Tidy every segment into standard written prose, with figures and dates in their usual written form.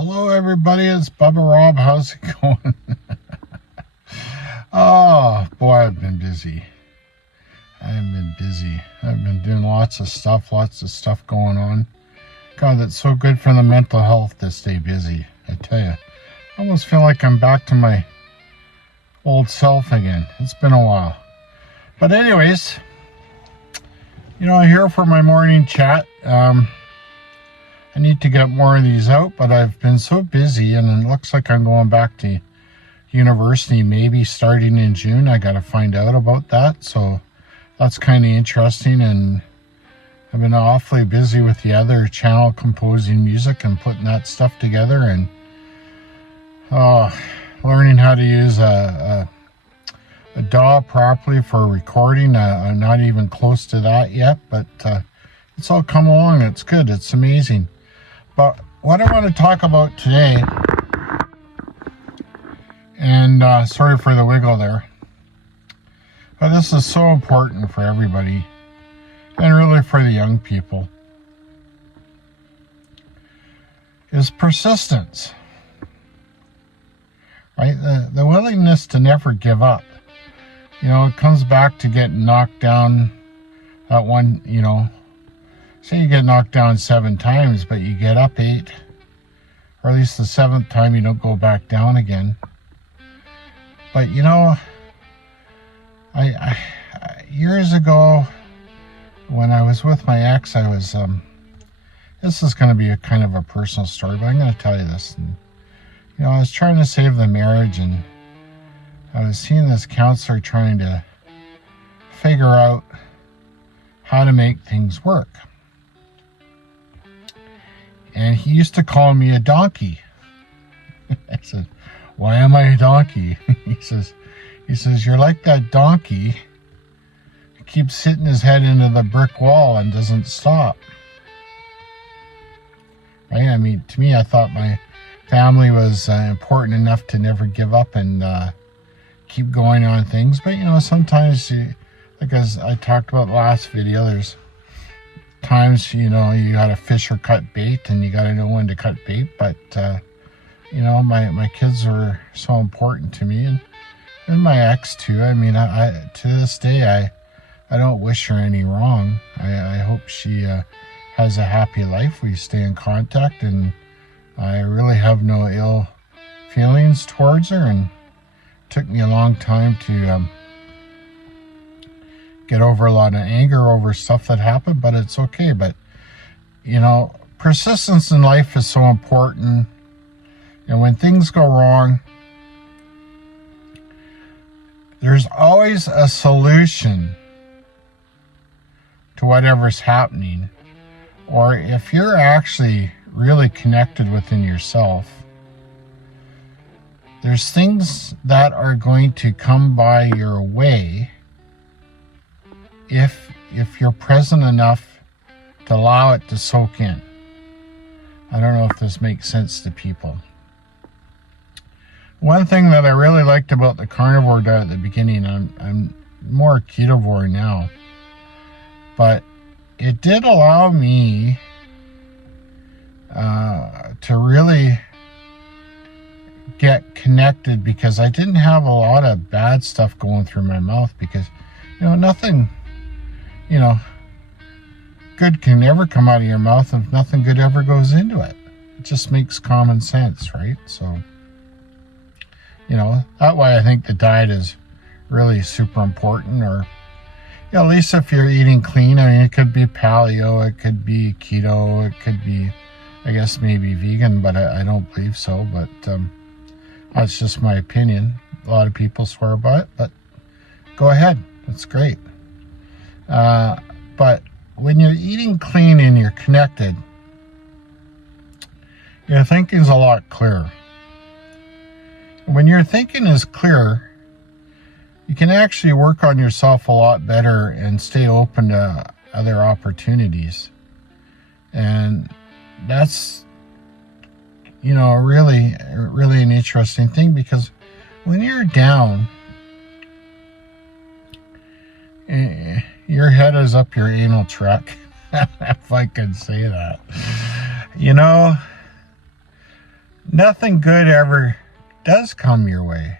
Hello everybody, it's Bubba Rob. How's it going? Oh boy, I've been busy. I've been doing lots of stuff going on. God, it's so good for the mental health to stay busy. I tell you, I almost feel like I'm back to my old self again. It's been a while. But anyways, I'm here for my morning chat. I need to get more of these out, but I've been so busy, and it looks like I'm going back to university maybe starting in June. I got to find out about that, so that's kind of interesting. And I've been awfully busy with the other channel, composing music and putting that stuff together, and learning how to use a DAW properly for recording. I'm not even close to that yet, but it's all come along. It's good. It's amazing. But what I want to talk about today, and sorry for the wiggle there, but this is so important for everybody, and really for the young people, is persistence, right? The willingness to never give up. It comes back to getting knocked down that one, say you get knocked down 7 times, but you get up 8, or at least the 7th time you don't go back down again. But I years ago, when I was with my ex, I was, this is going to be a kind of a personal story, but I'm going to tell you this. And, I was trying to save the marriage, and I was seeing this counselor trying to figure out how to make things work. And he used to call me a donkey. I said, "Why am I a donkey?" He says, "You're like that donkey who keeps hitting his head into the brick wall and doesn't stop." Right? I mean, to me, I thought my family was important enough to never give up and keep going on things. But, sometimes, like as I talked about last video, there's times, you gotta fish or cut bait, and you gotta know when to cut bait. But, my kids were so important to me, and my ex too. I mean, I to this day, I don't wish her any wrong. I hope she has a happy life. We stay in contact, and I really have no ill feelings towards her, and it took me a long time to get over a lot of anger over stuff that happened, but it's okay. But persistence in life is so important, and when things go wrong, there's always a solution to whatever's happening. Or if you're actually really connected within yourself, there's things that are going to come by your way if you're present enough to allow it to soak in. I don't know if this makes sense to people. One thing that I really liked about the carnivore diet at the beginning, I'm more ketovore now, but it did allow me to really get connected, because I didn't have a lot of bad stuff going through my mouth, because nothing good can ever come out of your mouth if nothing good ever goes into it. It just makes common sense, right? So that way I think the diet is really super important. Or at least if you're eating clean, I mean, it could be paleo, it could be keto, it could be, I guess, maybe vegan, but I don't believe so. But that's just my opinion. A lot of people swear by it, but go ahead. It's great. But when you're eating clean and you're connected, your thinking's a lot clearer. When your thinking is clear, you can actually work on yourself a lot better and stay open to other opportunities. And that's, really, really an interesting thing, because when you're down, your head is up your anal track, if I could say that. nothing good ever does come your way.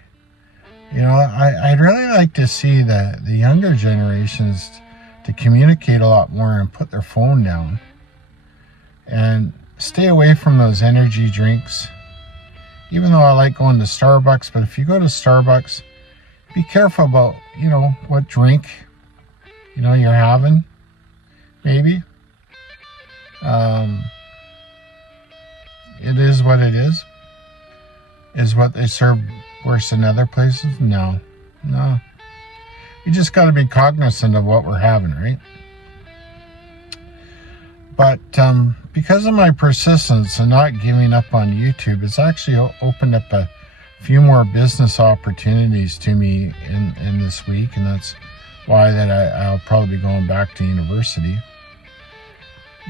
You know, I'd really like to see the younger generations to communicate a lot more and put their phone down and stay away from those energy drinks. Even though I like going to Starbucks, but if you go to Starbucks, be careful about, you know, what drink, you know, you're having, maybe. It is what it is. Is what they serve worse than other places? No. You just got to be cognizant of what we're having, right? But because of my persistence and not giving up on YouTube, it's actually opened up a few more business opportunities to me in this week, and that's why that I'll probably be going back to university.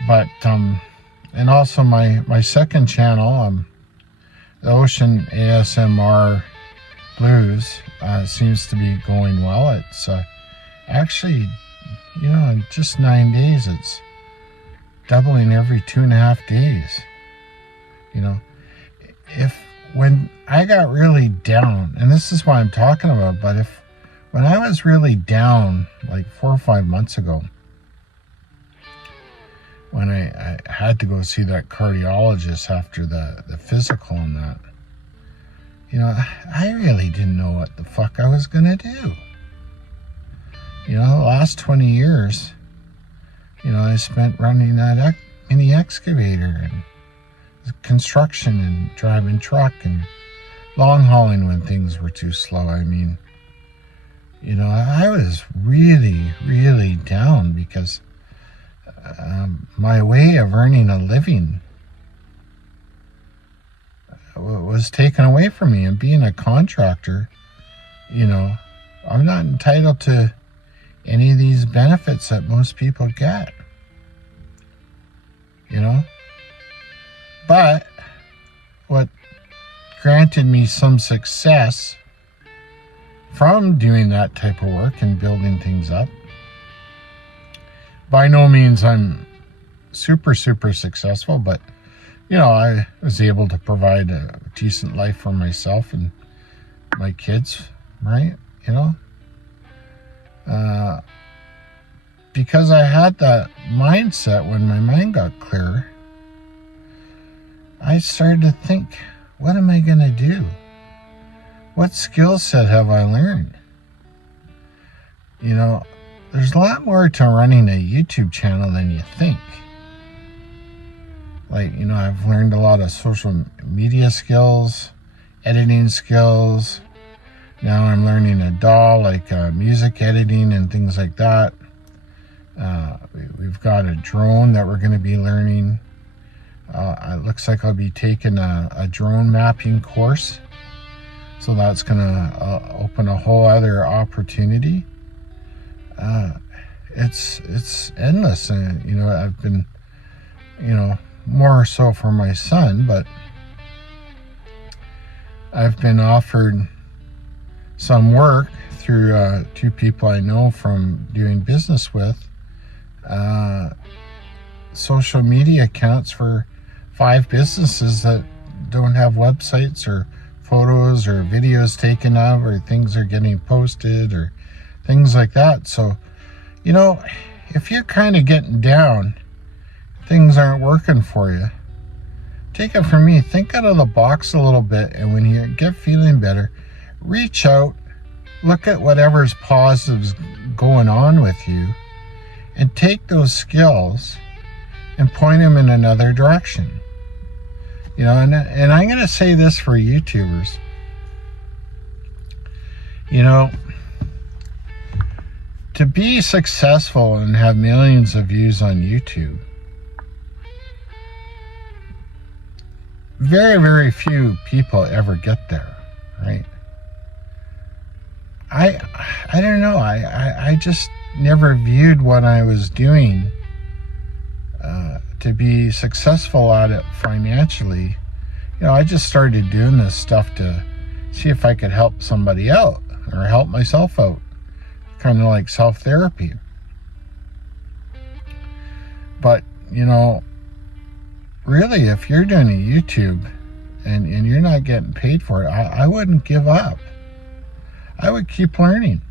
But and also my second channel, the Ocean ASMR Blues, seems to be going well. It's actually, you know, in just 9 days, it's doubling every 2.5 days. You know, when I got really down, and this is what I'm talking about, but when I was really down like 4 or 5 months ago, when I had to go see that cardiologist after the physical and that, you know, I really didn't know what the fuck I was gonna do. You know, the last 20 years, you know, I spent running that mini excavator and construction and driving truck and long hauling when things were too slow. I mean, you know, I was really, really down because my way of earning a living was taken away from me. And being a contractor, you know, I'm not entitled to any of these benefits that most people get, you know. But what granted me some success from doing that type of work and building things up, by no means I'm super successful, but you know, I was able to provide a decent life for myself and my kids, right? You know, because I had that mindset. When my mind got clear, I started to think, what am I going to do? What skill set have I learned? You know, there's a lot more to running a YouTube channel than you think. Like, you know, I've learned a lot of social media skills, editing skills. Now I'm learning a DAW, like music editing and things like that. We've got a drone that we're going to be learning. It looks like I'll be taking a drone mapping course. So that's going to open a whole other opportunity. It's endless. And, you know, I've been, you know, more so for my son, but I've been offered some work through 2 people I know from doing business with, social media accounts for 5 businesses that don't have websites or photos or videos taken of, or things are getting posted or things like that. So, you know, if you're kind of getting down, things aren't working for you, take it from me, think out of the box a little bit, and when you get feeling better, reach out, look at whatever's positives going on with you, and take those skills and point them in another direction. You know, and I'm going to say this for YouTubers. You know, to be successful and have millions of views on YouTube, very few people ever get there, right? I don't know. I just never viewed what I was doing to be successful at it financially. You know, I just started doing this stuff to see if I could help somebody out or help myself out, kind of like self-therapy. But, you know, really, if you're doing a YouTube and you're not getting paid for it, I wouldn't give up. I would keep learning.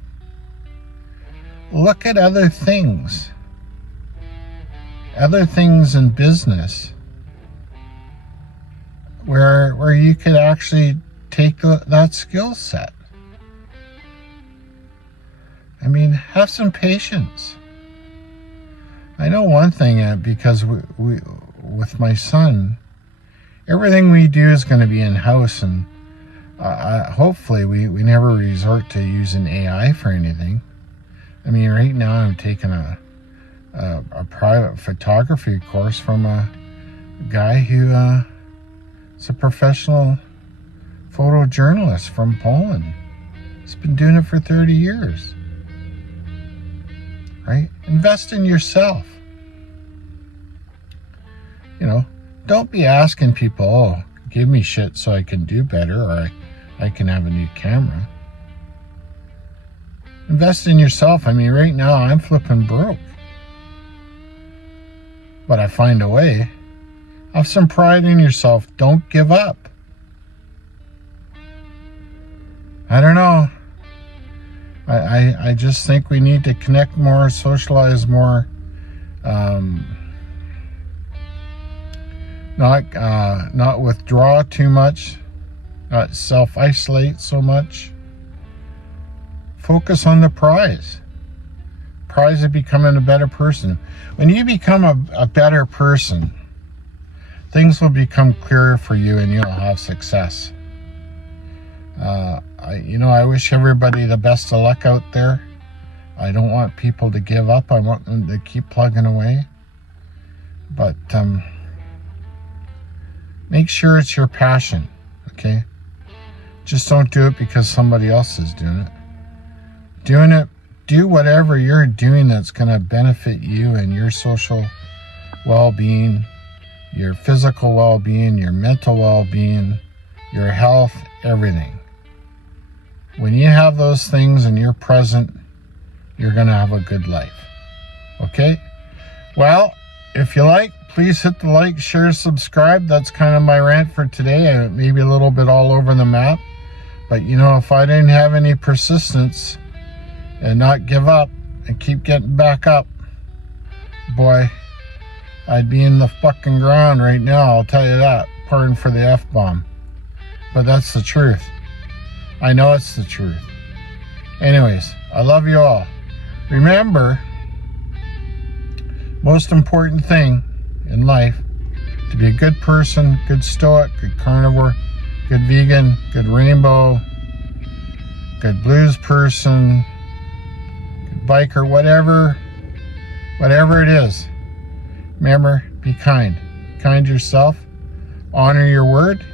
Look at other things in business where you could actually take that skill set. I mean, have some patience. I know one thing, because we with my son, everything we do is going to be in-house, and hopefully we never resort to using AI for anything. I mean, right now I'm taking a private photography course from a guy who is a professional photojournalist from Poland. He's been doing it for 30 years. Right? Invest in yourself. You know, don't be asking people, oh, give me shit so I can do better, or I can have a new camera. Invest in yourself. I mean, right now I'm flipping broke. But I find a way. Have some pride in yourself. Don't give up. I don't know. I just think we need to connect more, socialize more, not withdraw too much, not self-isolate so much. Focus on the prize. Prize of becoming a better person. When you become a better person, things will become clearer for you and you'll have success. I wish everybody the best of luck out there. I don't want people to give up. I want them to keep plugging away. But make sure it's your passion, okay? Just don't do it because somebody else is doing it. Do whatever you're doing that's going to benefit you and your social well-being, your physical well-being, your mental well-being, your health, everything. When you have those things and you're present, you're going to have a good life. Okay? Well, if you like, please hit the like, share, subscribe. That's kind of my rant for today. Maybe a little bit all over the map. But, if I didn't have any persistence and not give up and keep getting back up, boy, I'd be in the fucking ground right now, I'll tell you that. Pardon for the F-bomb. But that's the truth. I know it's the truth. Anyways, I love you all. Remember, most important thing in life, to be a good person, good stoic, good carnivore, good vegan, good rainbow, good blues person, good biker, whatever it is. Remember, be kind. Be kind to yourself, honor your word,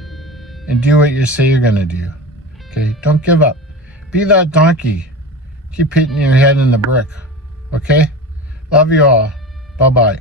and do what you say you're going to do. Okay, don't give up. Be that donkey. Keep hitting your head in the brick. Okay? Love you all. Bye-bye.